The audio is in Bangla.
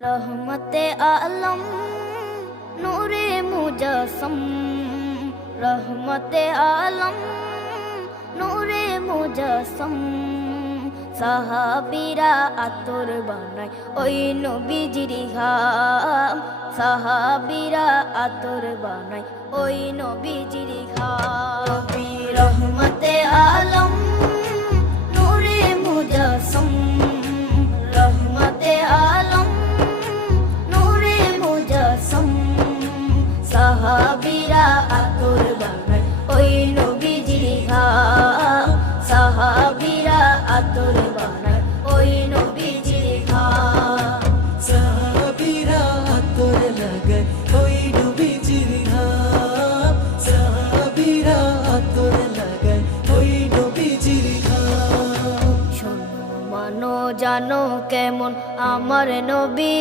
रहमते आलम नूरे मुजस्सम, रहमते आलम नूरे मुजस्सम। সাহাবীরা আতর বানায় ওই নবীজির ঘাম, সাহাবীরা আতর বানায় ওই নবীজির ঘাম। নবী রহমতে আলম নূরে মুজস্সম, রহমতে আলম নূরে মুজস্সম। সাহাবীরা আতর বানায় ওই নবীজির ঘাম, সাহাবীরা আতর বানায় ওই নবীজির ঘাম। সাহাবীরা আতর লাগায় ওই নবীজির ঘাম, সাহাবীরা আতর লাগায় ওই নবীজির ঘাম। শোনো মানো জানো কেমন আমার নবী,